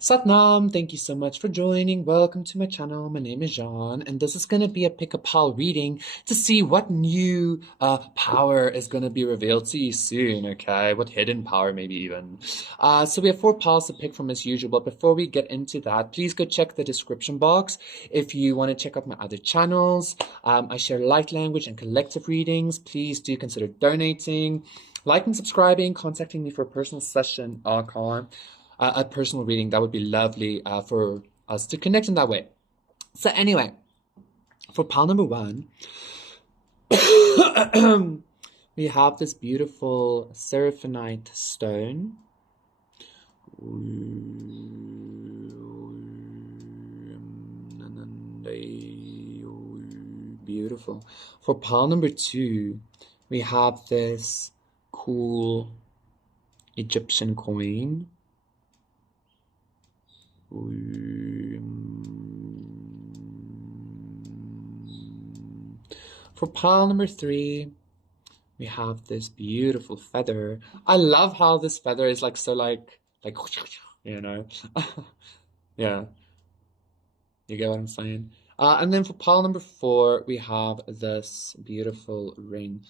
Satnam, thank you so much for joining. Welcome to my channel. My name is Jean, and this is going to be a pick a pal reading to see what new power is going to be revealed to you soon, okay? What hidden power, maybe even. So we have 4 pals to pick from as usual, but before we get into that, please go check the description box if you want to check out my other channels. I share light language and collective readings. Please do consider donating, liking, subscribing, contacting me for a personal session, a personal reading. That would be lovely for us to connect in that way. So anyway, for pile number 1, we have this beautiful seraphinite stone. Beautiful. For pile number 2, we have this cool Egyptian coin. For pile number 3, we have this beautiful feather. I love how this feather is like so like you know. Yeah, you get what I'm saying. And then for pile number 4, we have this beautiful ring.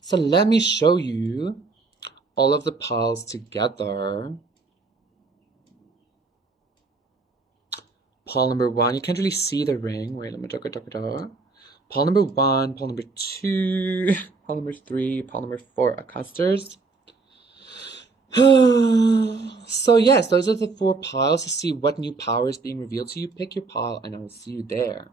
So let me show you all of the piles together. Pile number 1, you can't really see the ring. Wait, let me talk. Pile number 1, pile number 2, pile number 3, pile number 4, Acasters. So yes, those are the 4 piles to see what new power is being revealed to you. Pick your pile and I will see you there.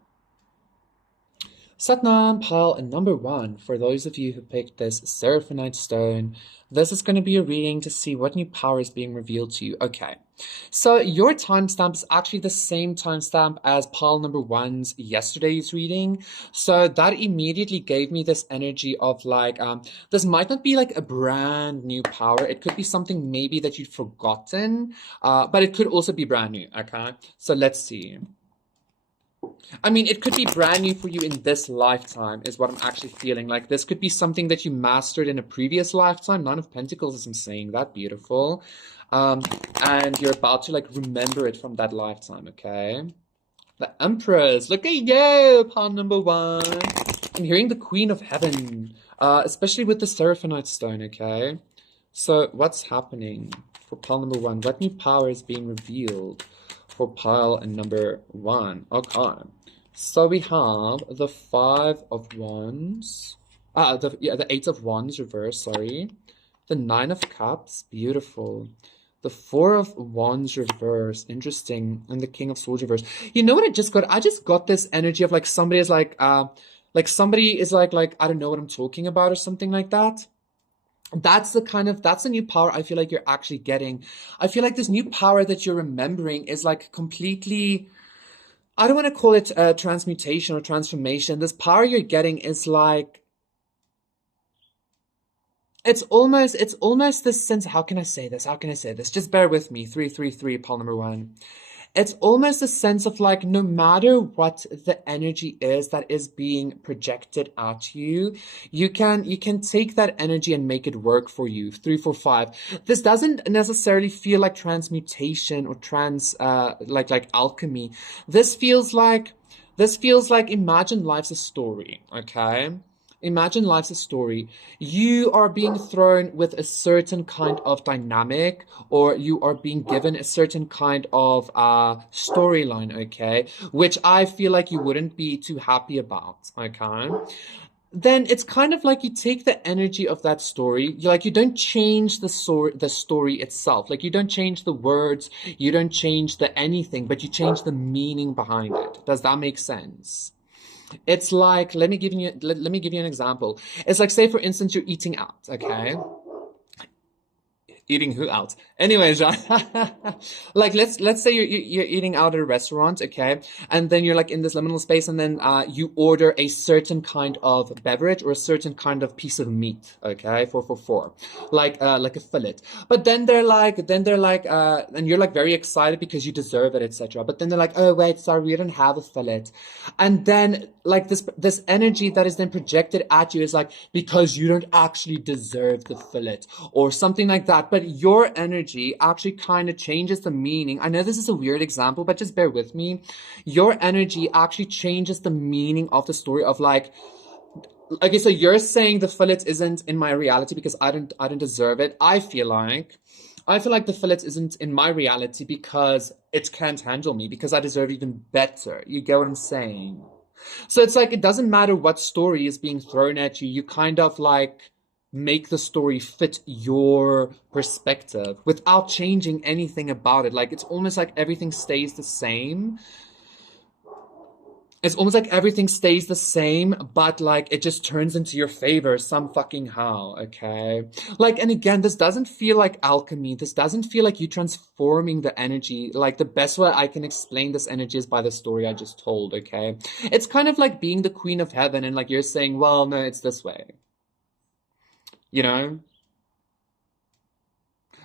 Satnam, pile number 1, for those of you who picked this seraphinite stone, this is going to be a reading to see what new power is being revealed to you. Okay, so your timestamp is actually the same timestamp as pile number 1's yesterday's reading. So that immediately gave me this energy of like, this might not be like a brand new power. It could be something maybe that you'd forgotten, but it could also be brand new, okay? So let's see. I mean, it could be brand new for you in this lifetime is what I'm actually feeling. Like this could be something that you mastered in a previous lifetime. 9 of Pentacles is insane. That beautiful. And you're about to like remember it from that lifetime, okay? The Empress. Look at you, pile number 1. I'm hearing the Queen of Heaven, especially with the Seraphinite stone, okay? So what's happening for pile number 1? What new power is being revealed for pile number 1? Okay, so we have the 5 of Wands, the 8 of Wands reverse, sorry, the 9 of Cups, beautiful, the 4 of Wands reverse, interesting, and the King of Swords reverse. You know what I just got? I just got this energy of like somebody is like somebody is like I don't know what I'm talking about or something like that. That's the new power I feel like you're actually getting. I feel like this new power that you're remembering is like completely, I don't want to call it transmutation or transformation. This power you're getting is like, it's almost this sense, how can I say this? Just bear with me. 333, pile number 1. It's almost a sense of like, no matter what the energy is that is being projected at you, you can take that energy and make it work for you. 3, 4, 5. This doesn't necessarily feel like transmutation or like alchemy. This feels like imagine life's a story, okay? Imagine life's a story. You are being thrown with a certain kind of dynamic, or you are being given a certain kind of storyline, okay? Which I feel like you wouldn't be too happy about, okay? Then it's kind of like you take the energy of that story, you don't change the story itself. Like you don't change the words, you don't change the anything, but you change the meaning behind it. Does that make sense? It's like, let me give you an example. It's like, say for instance, you're eating out, okay? Eating who out? Anyways, like let's say you're eating out at a restaurant, okay, and then you're like in this liminal space, and then you order a certain kind of beverage or a certain kind of piece of meat, okay, for four, like a fillet. But then they're like, and you're like very excited because you deserve it, etc. But then they're like, oh wait, sorry, we don't have a fillet, and then like this energy that is then projected at you is like because you don't actually deserve the fillet or something like that. But your energy actually kind of changes the meaning. I know this is a weird example, but just bear with me. Your energy actually changes the meaning of the story of like, okay, so you're saying the fillet isn't in my reality because I don't deserve it. I feel like the fillet isn't in my reality because it can't handle me, because I deserve even better. You get what I'm saying? So it's like it doesn't matter what story is being thrown at you. You kind of like make the story fit your perspective without changing anything about it. Like it's almost like everything stays the same. It's almost like everything stays the same, but like it just turns into your favor some fucking how, okay? Like, and again, this doesn't feel like alchemy. This doesn't feel like you transforming the energy. Like the best way I can explain this energy is by the story I just told, okay? It's kind of like being the queen of heaven and like you're saying, well, no, it's this way. You know?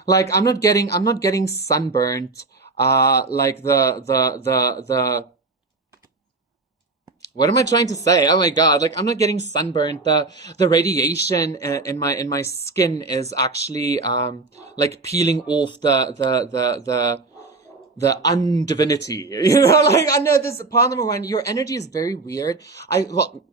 Like I'm not getting sunburnt. Like the what am I trying to say? Oh my God, like I'm not getting sunburned. The radiation in my skin is actually like peeling off the undivinity. You know, like I know this part number one, your energy is very weird. Well,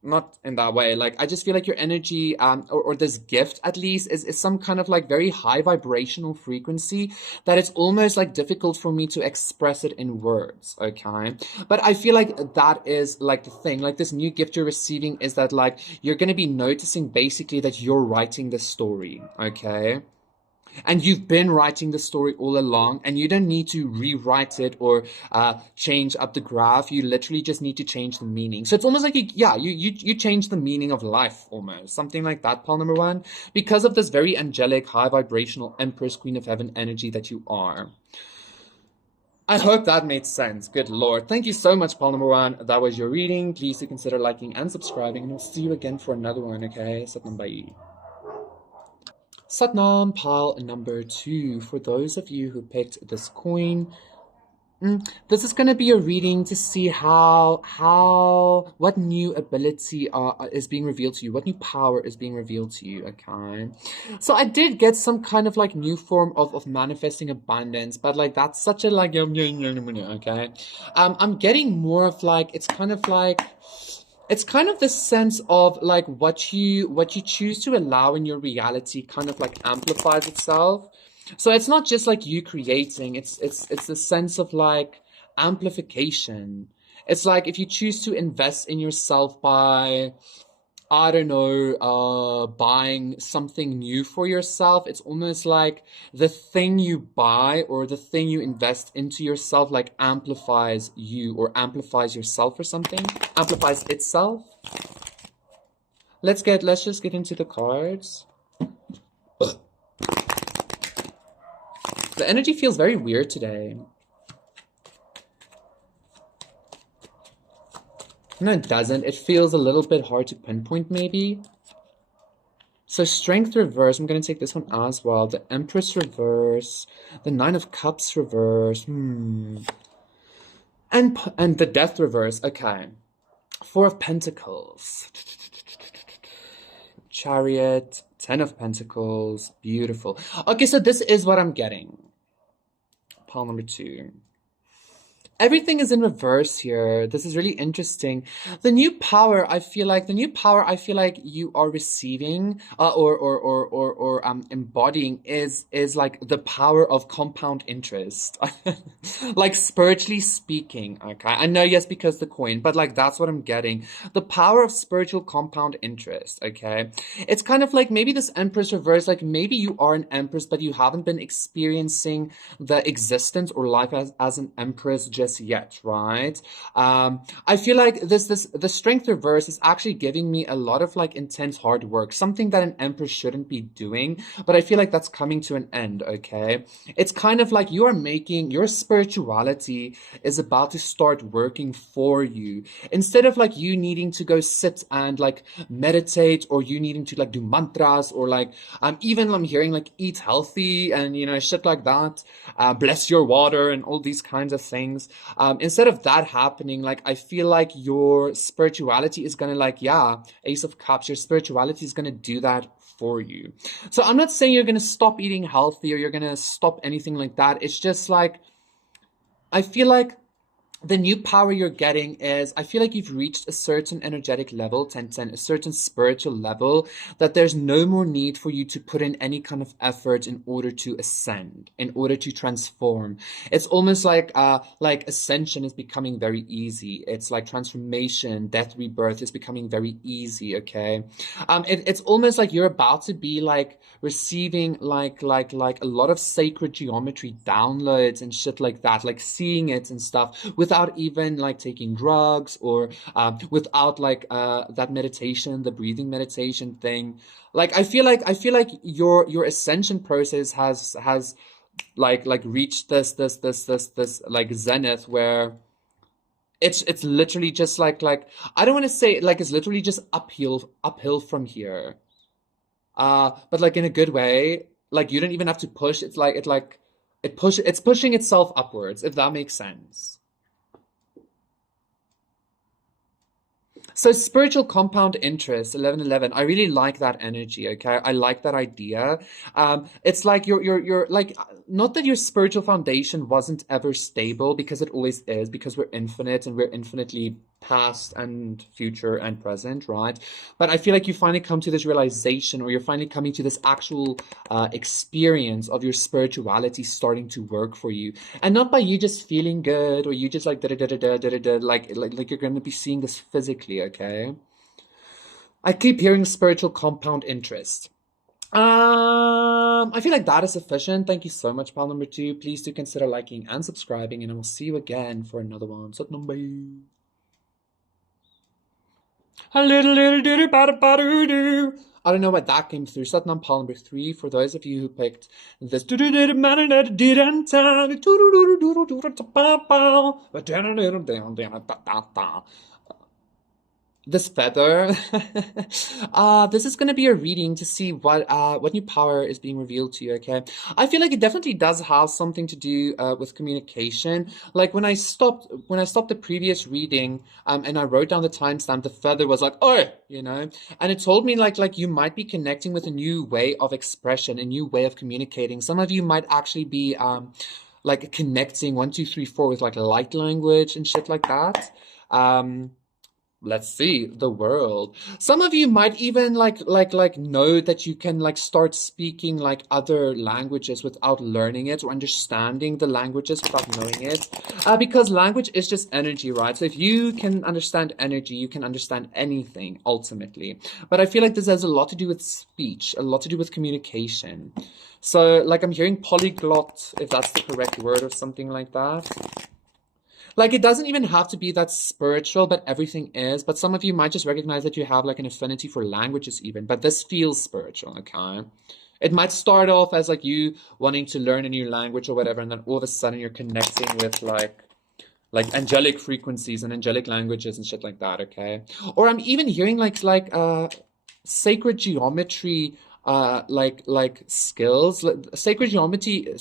not in that way. Like I just feel like your energy, or this gift at least, is some kind of like very high vibrational frequency that it's almost like difficult for me to express it in words. Okay, but I feel like that is like the thing. Like this new gift you're receiving is that like you're gonna be noticing basically that you're writing the story. Okay. And you've been writing the story all along, and you don't need to rewrite it or change up the graph. You literally just need to change the meaning. So it's almost like you change the meaning of life, almost something like that. Paul number one, because of this very angelic, high vibrational Empress, Queen of Heaven energy that you are. I hope that made sense. Good Lord. Thank you so much, Paul number one. That was your reading. Please do consider liking and subscribing, and I'll see you again for another one, okay? Satnam bye. Satnam, pile number two. For those of you who picked this coin, this is going to be a reading to see what new ability is being revealed to you, what new power is being revealed to you, okay? So I did get some kind of like new form of manifesting abundance, but like that's such a like, okay? I'm getting more of like, it's kind of this sense of like what you choose to allow in your reality kind of like amplifies itself. So it's not just like you creating, it's the sense of like amplification. It's like if you choose to invest in yourself by, I don't know, buying something new for yourself, it's almost like the thing you buy or the thing you invest into yourself like amplifies you or amplifies yourself or something, amplifies itself. Let's just get into the cards. The energy feels very weird today. No, it doesn't. It feels a little bit hard to pinpoint, maybe. So Strength reverse, I'm going to take this one as well. The Empress reverse. The Nine of Cups reverse. And the Death reverse. Okay. Four of Pentacles. Chariot. Ten of Pentacles. Beautiful. Okay, so this is what I'm getting. Pile number two. Everything is in reverse here. This is really interesting. The new power I feel like you are receiving or embodying is like the power of compound interest. Like spiritually speaking, okay? I know, yes, because the coin, but like that's what I'm getting. The power of spiritual compound interest, okay? It's kind of like maybe this Empress reverse, like maybe you are an Empress, but you haven't been experiencing the existence or life as an Empress just yet, right? I feel like the Strength reverse is actually giving me a lot of like intense hard work, something that an Empress shouldn't be doing. beginning, but I feel like that's coming to an end, okay? It's kind of like you are making your spirituality is about to start working for you. Instead of like you needing to go sit and like meditate, or you needing to like do mantras, or like even I'm hearing like eat healthy and shit like that, bless your water and all these kinds of things. Instead of that happening, like I feel like your spirituality is gonna like, yeah, Ace of Cups, your spirituality is gonna do that for you. So I'm not saying you're gonna stop eating healthy or you're gonna stop anything like that. It's just like I feel like the new power you're getting is, I feel like you've reached a certain energetic level, 1010, a certain spiritual level, that there's no more need for you to put in any kind of effort in order to ascend, in order to transform. It's almost like ascension is becoming very easy. It's like transformation, death, rebirth is becoming very easy, okay? It's almost like you're about to be like receiving like a lot of sacred geometry downloads and shit like that, like seeing it and stuff without even like taking drugs, or without like that meditation, the breathing meditation thing. Like I feel like your ascension process has like reached this like zenith where it's literally just like I don't want to say like it's literally just uphill from here. But like in a good way. Like you don't even have to push. It's pushing itself upwards, if that makes sense. So spiritual compound interest, 1111. I really like that energy, okay? I like that idea. It's like you're like, not that your spiritual foundation wasn't ever stable, because it always is, because we're infinite and we're infinitely past and future and present, right? But I feel like you finally come to this realization, or you're finally coming to this actual experience of your spirituality starting to work for you. And not by you just feeling good, or you just like like you're going to be seeing this physically, okay? I keep hearing spiritual compound interest. I feel like that is sufficient. Thank you so much, pal number 2. Please do consider liking and subscribing, and I will see you again for another one. Sat number. A little diddy bada doo. I don't know why that came through. Satnam pal number 3. For those of you who picked this, this feather. This is going to be a reading to see what new power is being revealed to you, okay? I feel like it definitely does have something to do with communication. Like when I stopped the previous reading and I wrote down the timestamp, the feather was like, oh, and it told me like you might be connecting with a new way of expression, a new way of communicating. Some of you might actually be like connecting 1, 2, 3, 4 with like light language and shit like that. Let's see, the world. Some of you might even like know that you can like start speaking like other languages without learning it, or understanding the languages without knowing it. Because language is just energy, right? So if you can understand energy, you can understand anything ultimately. But I feel like this has a lot to do with speech, a lot to do with communication. So like I'm hearing polyglot, if that's the correct word, or something like that. Like, it doesn't even have to be that spiritual, but everything is. But some of you might just recognize that you have like an affinity for languages even, but this feels spiritual, okay? It might start off as like you wanting to learn a new language or whatever, and then all of a sudden you're connecting with like angelic frequencies and angelic languages and shit like that, okay? Or I'm even hearing like sacred geometry like skills. Sacred geometry.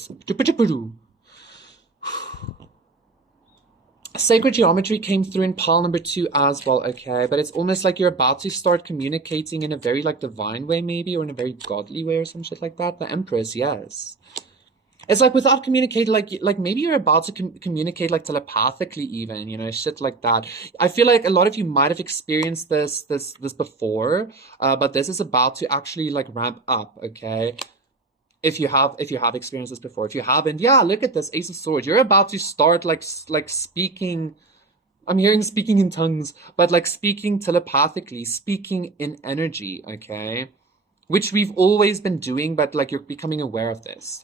Sacred geometry came through in pile number 2 as well, okay? But it's almost like you're about to start communicating in a very like divine way, maybe, or in a very godly way or some shit like that. The Empress, yes. It's like without communicating, like maybe you're about to communicate like telepathically even, shit like that. I feel like a lot of you might have experienced this before, but this is about to actually like ramp up, okay? If you have experienced this before. If you haven't, yeah, look at this Ace of Swords. You're about to start like speaking. I'm hearing speaking in tongues, but like speaking telepathically, speaking in energy, okay? Which we've always been doing, but like you're becoming aware of this.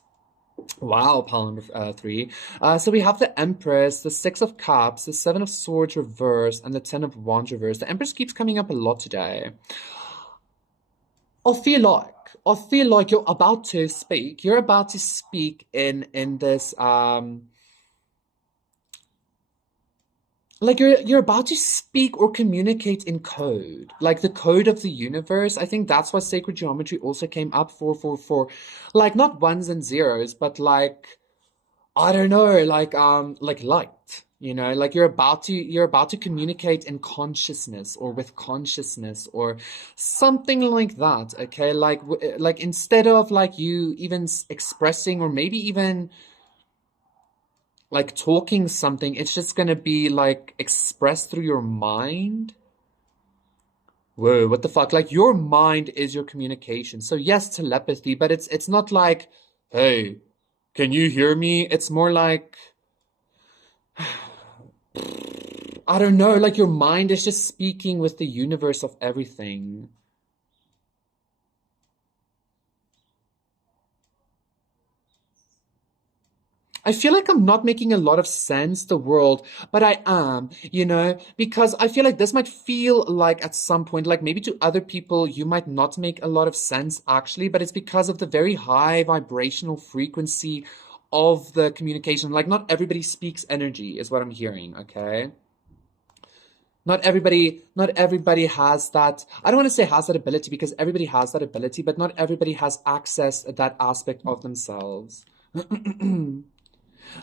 Wow, pile number 3. So we have the Empress, the 6 of Cups, the 7 of Swords reverse, and the 10 of Wands reverse. The Empress keeps coming up a lot today. I feel like I feel like you're about to speak. You're about to speak in this like you're about to speak or communicate in code, like the code of the universe. I think that's what sacred geometry also came up for like not ones and zeros, but like I don't know, like light, like you're about to communicate in consciousness or with consciousness or something like that, okay? Like instead of like you even expressing or maybe even like talking something, it's just gonna be like expressed through your mind. Whoa, what the fuck? Like your mind is your communication. So yes, telepathy, but it's not like, hey, can you hear me? It's more like I don't know, like your mind is just speaking with the universe of everything. I feel like I'm not making a lot of sense, the world, but I am, because I feel like this might feel like at some point, like maybe to other people, you might not make a lot of sense actually, but it's because of the very high vibrational frequency of the communication. Like, not everybody speaks energy, is what I'm hearing, okay? Not everybody has that. I don't want to say has that ability because everybody has that ability, but not everybody has access to that aspect of themselves.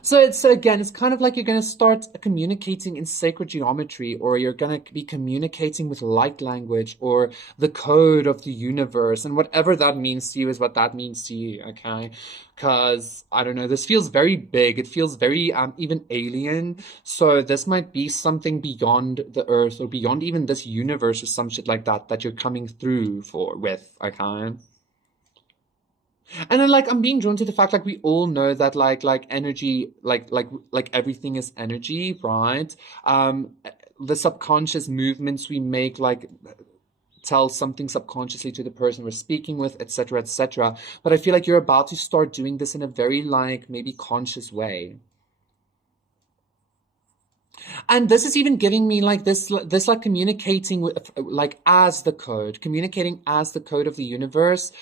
So again, it's kind of like you're going to start communicating in sacred geometry, or you're going to be communicating with light language or the code of the universe, and whatever that means to you is what that means to you, okay? Because I don't know, this feels very big. It feels very even alien. So this might be something beyond the earth or beyond even this universe or some shit like that you're coming through for with, okay? And then like I'm being drawn to the fact like we all know that like energy like everything is energy, right? The subconscious movements we make like tell something subconsciously to the person we're speaking with, etc., etc. But I feel like you're about to start doing this in a very like maybe conscious way. And this is even giving me like this like communicating with like as the code, communicating as the code of the universe,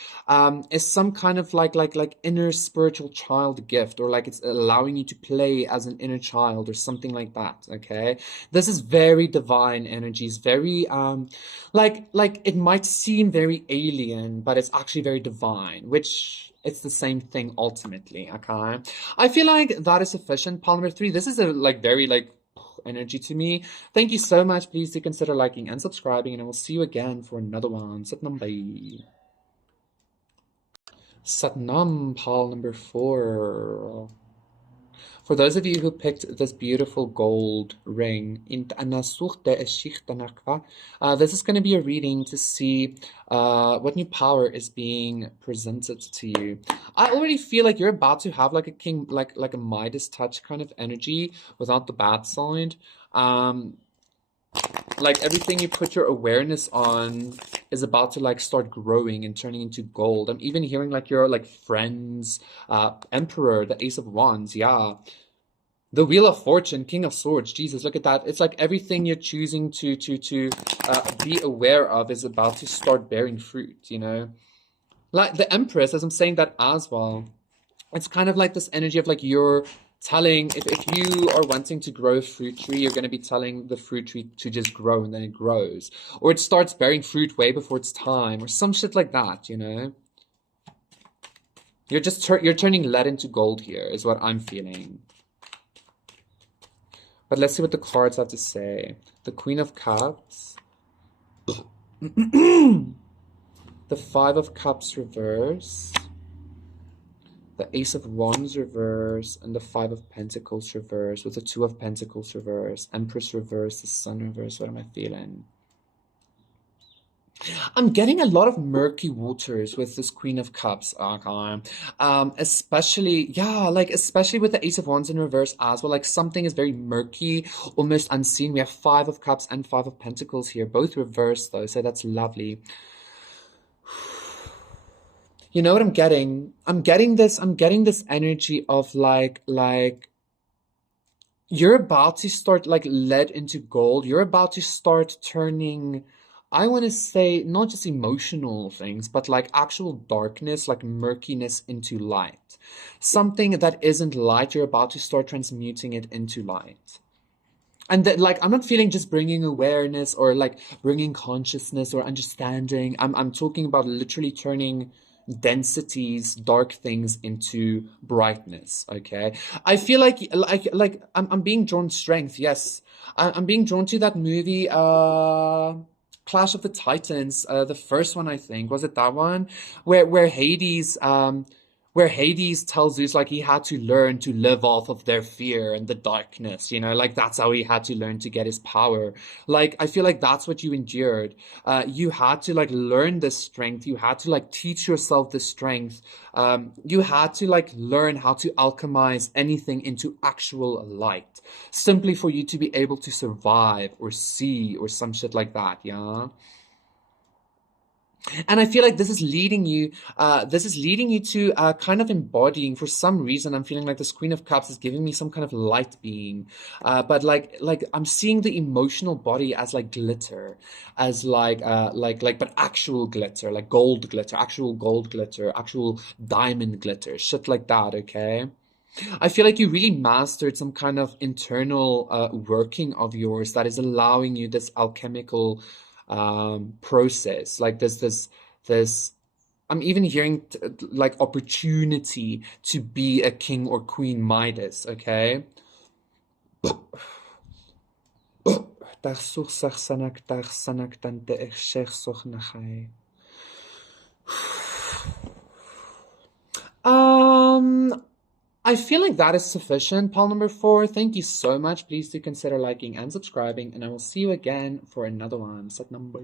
is some kind of like inner spiritual child gift, or like it's allowing you to play as an inner child or something like that. Okay, this is very divine energies, very like it might seem very alien, but it's actually very divine, which it's the same thing ultimately. Okay, I feel like that is sufficient. Pal number three. This is a like very like energy to me. Thank you so much. Please do consider liking and subscribing, and I will see you again for another one. Satnam bye. Satnam, pal number four. For those of you who picked this beautiful gold ring, this is going to be a reading to see what new power is being presented to you. I already feel like you're about to have like a king, like a Midas touch kind of energy without the bad side. Like everything you put your awareness on is about to like start growing and turning into gold. I'm even hearing like your like friends, Emperor, the Ace of Wands, yeah. The Wheel of Fortune, King of Swords. Jesus, look at that. It's like everything you're choosing to be aware of is about to start bearing fruit. Like the Empress, as I'm saying that as well. It's kind of like this energy of like you're telling, if you are wanting to grow a fruit tree, you're going to be telling the fruit tree to just grow, and then it grows. Or it starts bearing fruit way before it's time, or some shit like that. You're turning lead into gold here, is what I'm feeling. But let's see what the cards have to say. The Queen of Cups. The Five of Cups reverse. The Ace of Wands reverse, and the Five of Pentacles reverse, with the Two of Pentacles reverse, Empress reverse, the Sun reverse. What am I feeling? I'm getting a lot of murky waters with this Queen of Cups, okay? Especially, yeah, like especially with the Ace of Wands in reverse as well. Like something is very murky, almost unseen. We have Five of Cups and Five of Pentacles here, both reversed though, so that's lovely. You know what I'm getting? I'm getting this energy of like you're about to start like lead into gold. You're about to start turning I want to say not just emotional things, but like actual darkness, like murkiness into light. Something that isn't light, you're about to start transmuting it into light. And that, like, I'm not feeling just bringing awareness or like bringing consciousness or understanding. I'm talking about literally turning densities, dark things into brightness. Okay, I feel like I'm being drawn strength. Yes, I'm being drawn to that movie. Clash of the Titans, the first one, I think, was it that one, where Hades tells Zeus like he had to learn to live off of their fear and the darkness, you know, like that's how he had to learn to get his power. Like I feel like that's what you endured. You had to like learn this strength. You had to like teach yourself this strength. You had to like learn how to alchemize anything into actual light, simply for you to be able to survive or see or some shit like that. Yeah. And I feel like this is leading you to kind of embodying, for some reason, I'm feeling like this Queen of Cups is giving me some kind of light beam. But like I'm seeing the emotional body as like glitter, as but actual glitter, like gold glitter, actual diamond glitter, shit like that, okay? I feel like you really mastered some kind of internal working of yours that is allowing you this alchemical process. Like this. I'm even hearing like opportunity to be a king or queen Midas. Okay. Um, I feel like that is sufficient, pal number 4. Thank you so much. Please do consider liking and subscribing, and I will see you again for another one. Set number.